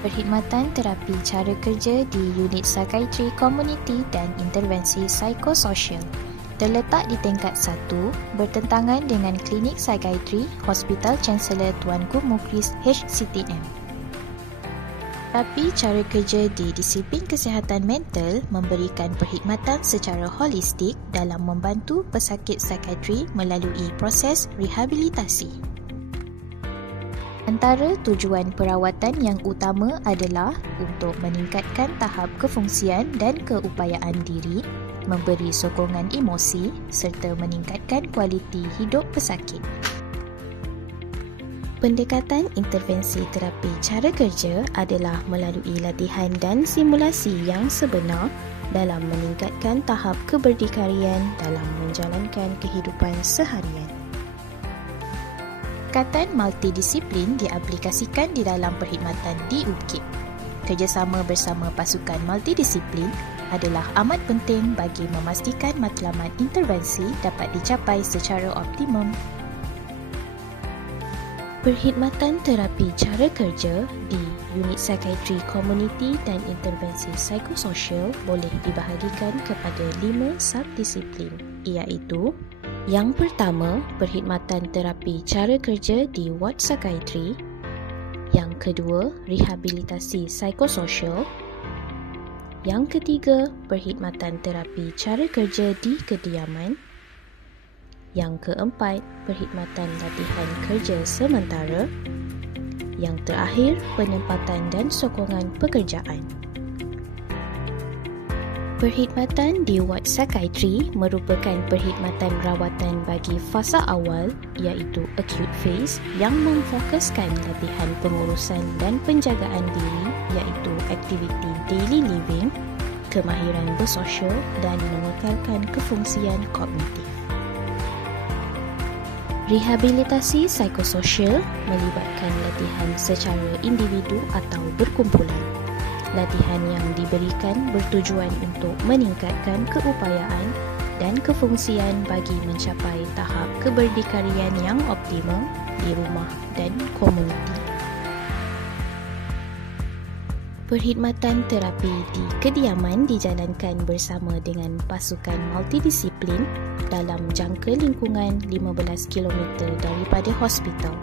Perkhidmatan terapi cara kerja di Unit Psikiatri Komuniti dan Intervensi Psikososial terletak di tingkat 1 bertentangan dengan Klinik Psikiatri Hospital Chancellor Tuanku Mukhlis HCTM. Terapi cara kerja di disiplin kesihatan mental memberikan perkhidmatan secara holistik dalam membantu pesakit psikiatri melalui proses rehabilitasi. Antara tujuan perawatan yang utama adalah untuk meningkatkan tahap kefungsian dan keupayaan diri, memberi sokongan emosi serta meningkatkan kualiti hidup pesakit. Pendekatan intervensi terapi cara kerja adalah melalui latihan dan simulasi yang sebenar dalam meningkatkan tahap keberdikarian dalam menjalankan kehidupan seharian. Pendekatan multidisiplin diaplikasikan di dalam perkhidmatan di UKIP. Kerjasama bersama pasukan multidisiplin adalah amat penting bagi memastikan matlamat intervensi dapat dicapai secara optimum. Perkhidmatan terapi cara kerja di Unit Psikiatri Komuniti dan Intervensi Psikososial boleh dibahagikan kepada 5 subdisiplin, iaitu: yang pertama, perkhidmatan terapi cara kerja di ward psikiatri. Yang kedua, rehabilitasi psikososial. Yang ketiga, perkhidmatan terapi cara kerja di kediaman. Yang keempat, perkhidmatan latihan kerja sementara. Yang terakhir, penempatan dan sokongan pekerjaan. Perkhidmatan di ward psikiatri merupakan perkhidmatan rawatan bagi fasa awal iaitu acute phase yang memfokuskan latihan pengurusan dan penjagaan diri iaitu aktiviti daily living, kemahiran bersosial dan mengekalkan kefungsian kognitif. Rehabilitasi psikososial melibatkan latihan secara individu atau berkumpulan. Latihan yang diberikan bertujuan untuk meningkatkan keupayaan dan kefungsian bagi mencapai tahap keberdikarian yang optimum di rumah dan komuniti. Perkhidmatan terapi di kediaman dijalankan bersama dengan pasukan multidisiplin dalam jangka lingkungan 15 km daripada hospital.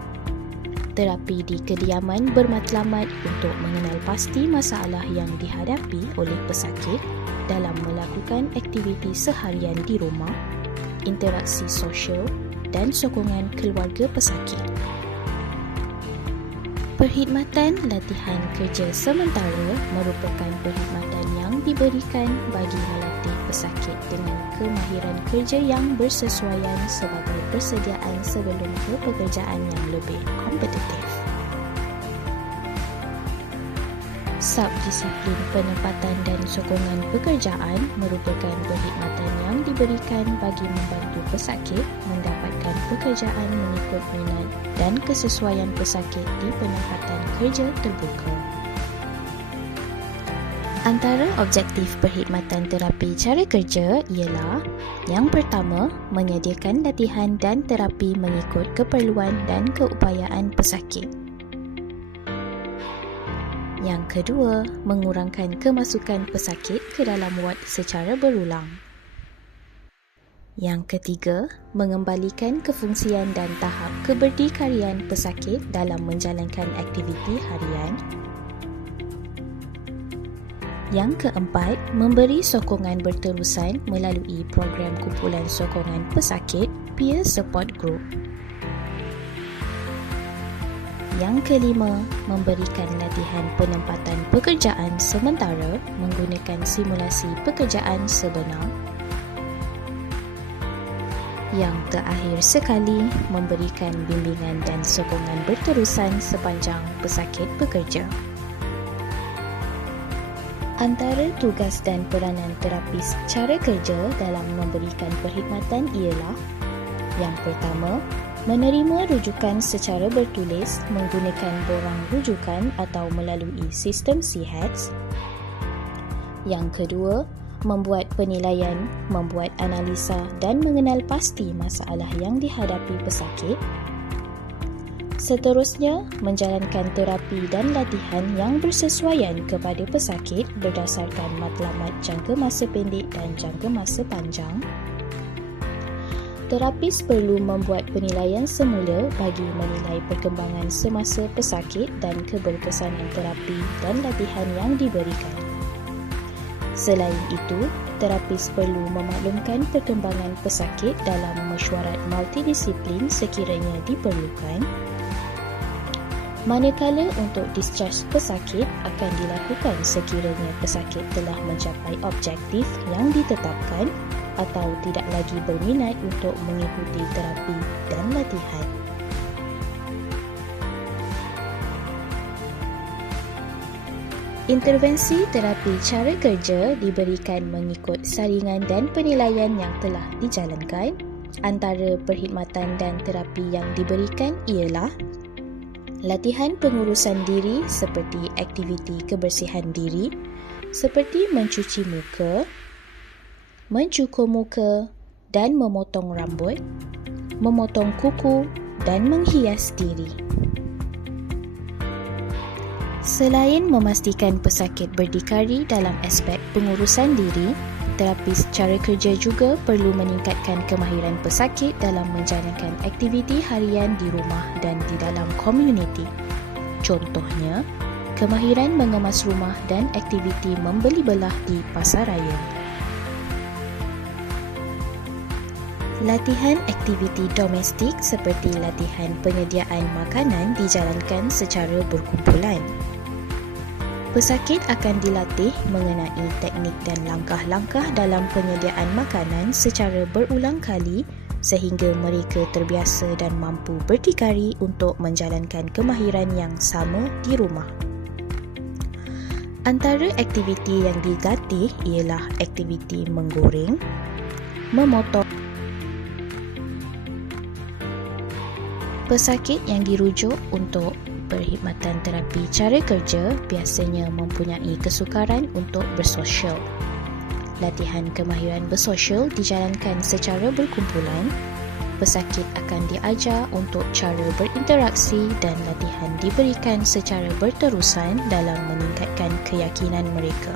Terapi di kediaman bermatlamat untuk mengenal pasti masalah yang dihadapi oleh pesakit dalam melakukan aktiviti seharian di rumah, interaksi sosial dan sokongan keluarga pesakit. Perkhidmatan latihan kerja sementara merupakan perkhidmatan yang diberikan bagi melatih pesakit dengan kemahiran kerja yang bersesuaian sebagai persediaan sebelum ke pekerjaan yang lebih kompetitif. Subdisiplin penempatan dan sokongan pekerjaan merupakan perkhidmatan yang diberikan bagi membantu pesakit mendapatkan pekerjaan mengikut minat dan kesesuaian pesakit di penempatan kerja terbuka. Antara objektif perkhidmatan terapi cara kerja ialah: yang pertama, menyediakan latihan dan terapi mengikut keperluan dan keupayaan pesakit. Yang kedua, mengurangkan kemasukan pesakit ke dalam ward secara berulang. Yang ketiga, mengembalikan kefungsian dan tahap keberdikarian pesakit dalam menjalankan aktiviti harian. Yang keempat, memberi sokongan berterusan melalui program kumpulan sokongan pesakit Peer Support Group. Yang kelima, memberikan latihan penempatan pekerjaan sementara menggunakan simulasi pekerjaan sebenar. Yang terakhir sekali, memberikan bimbingan dan sokongan berterusan sepanjang pesakit bekerja. Antara tugas dan peranan terapis cara kerja dalam memberikan perkhidmatan ialah: yang pertama, menerima rujukan secara bertulis menggunakan borang rujukan atau melalui sistem CHADS. Yang kedua, membuat penilaian, membuat analisa dan mengenal pasti masalah yang dihadapi pesakit. Seterusnya, menjalankan terapi dan latihan yang bersesuaian kepada pesakit berdasarkan matlamat jangka masa pendek dan jangka masa panjang. Terapis perlu membuat penilaian semula bagi menilai perkembangan semasa pesakit dan keberkesanan terapi dan latihan yang diberikan. Selain itu, terapis perlu memaklumkan perkembangan pesakit dalam mesyuarat multidisiplin sekiranya diperlukan. Manakala untuk discharge pesakit akan dilakukan sekiranya pesakit telah mencapai objektif yang ditetapkan atau tidak lagi berminat untuk mengikuti terapi dan latihan. Intervensi terapi cara kerja diberikan mengikut saringan dan penilaian yang telah dijalankan. Antara perkhidmatan dan terapi yang diberikan ialah latihan pengurusan diri seperti aktiviti kebersihan diri, seperti mencuci muka, mencukur muka dan memotong rambut, memotong kuku dan menghias diri. Selain memastikan pesakit berdikari dalam aspek pengurusan diri, terapis cara kerja juga perlu meningkatkan kemahiran pesakit dalam menjalankan aktiviti harian di rumah dan di dalam komuniti. Contohnya, kemahiran mengemas rumah dan aktiviti membeli belah di pasaraya. Latihan aktiviti domestik seperti latihan penyediaan makanan dijalankan secara berkumpulan. Pesakit akan dilatih mengenai teknik dan langkah-langkah dalam penyediaan makanan secara berulang kali sehingga mereka terbiasa dan mampu berdikari untuk menjalankan kemahiran yang sama di rumah. Antara aktiviti yang dilatih ialah aktiviti menggoreng, memotong. Pesakit yang dirujuk untuk perkhidmatan terapi cara kerja biasanya mempunyai kesukaran untuk bersosial. Latihan kemahiran bersosial dijalankan secara berkumpulan. Pesakit akan diajar untuk cara berinteraksi dan latihan diberikan secara berterusan dalam meningkatkan keyakinan mereka.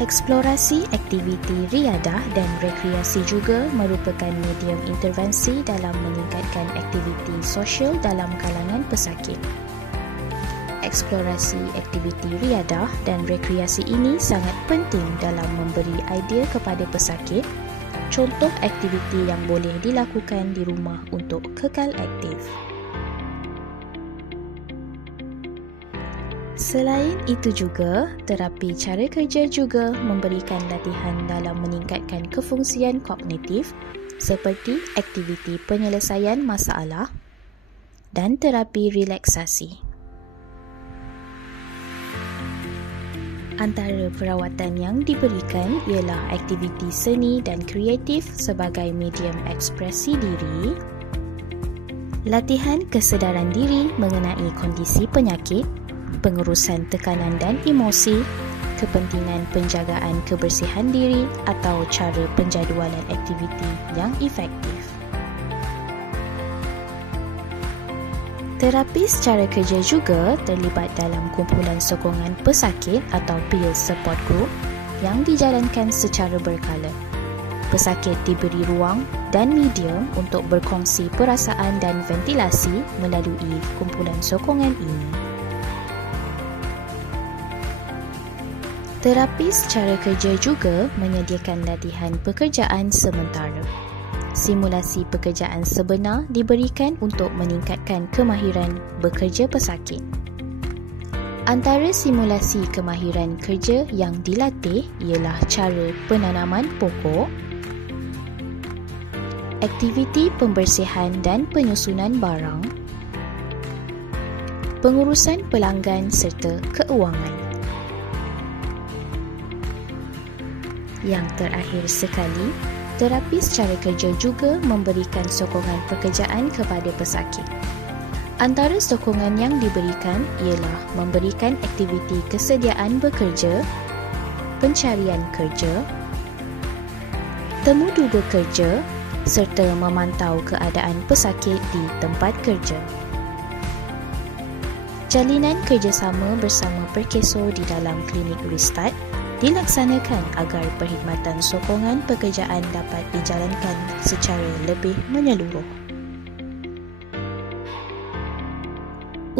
Eksplorasi aktiviti riadah dan rekreasi juga merupakan medium intervensi dalam meningkatkan aktiviti sosial dalam kalangan pesakit. Eksplorasi aktiviti riadah dan rekreasi ini sangat penting dalam memberi idea kepada pesakit contoh aktiviti yang boleh dilakukan di rumah untuk kekal aktif. Selain itu juga, terapi cara kerja juga memberikan latihan dalam meningkatkan kefungsian kognitif seperti aktiviti penyelesaian masalah dan terapi relaksasi. Antara perawatan yang diberikan ialah aktiviti seni dan kreatif sebagai medium ekspresi diri, latihan kesedaran diri mengenai kondisi penyakit, pengurusan tekanan dan emosi, kepentingan penjagaan kebersihan diri atau cara penjadualan aktiviti yang efektif. Terapis cara kerja juga terlibat dalam kumpulan sokongan pesakit atau peer support group yang dijalankan secara berkala. Pesakit diberi ruang dan medium untuk berkongsi perasaan dan ventilasi melalui kumpulan sokongan ini. Terapis cara kerja juga menyediakan latihan pekerjaan sementara. Simulasi pekerjaan sebenar diberikan untuk meningkatkan kemahiran bekerja pesakit. Antara simulasi kemahiran kerja yang dilatih ialah cara penanaman pokok, aktiviti pembersihan dan penyusunan barang, pengurusan pelanggan serta keuangan. Yang terakhir sekali, terapis cara kerja juga memberikan sokongan pekerjaan kepada pesakit. Antara sokongan yang diberikan ialah memberikan aktiviti kesediaan bekerja, pencarian kerja, temu duga kerja serta memantau keadaan pesakit di tempat kerja. Jalinan kerjasama bersama Perkeso di dalam klinik Restart dilaksanakan agar perkhidmatan sokongan pekerjaan dapat dijalankan secara lebih menyeluruh.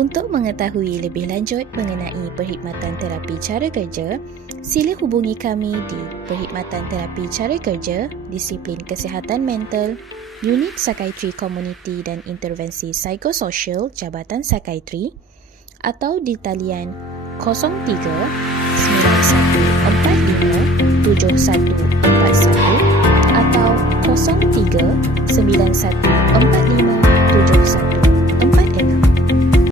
Untuk mengetahui lebih lanjut mengenai perkhidmatan terapi cara kerja, sila hubungi kami di Perkhidmatan Terapi Cara Kerja, Disiplin Kesihatan Mental, Unit Psikiatri Komuniti dan Intervensi Psikososial Jabatan Psikiatri atau di talian 03 9145 7141 atau 03 9145 7141.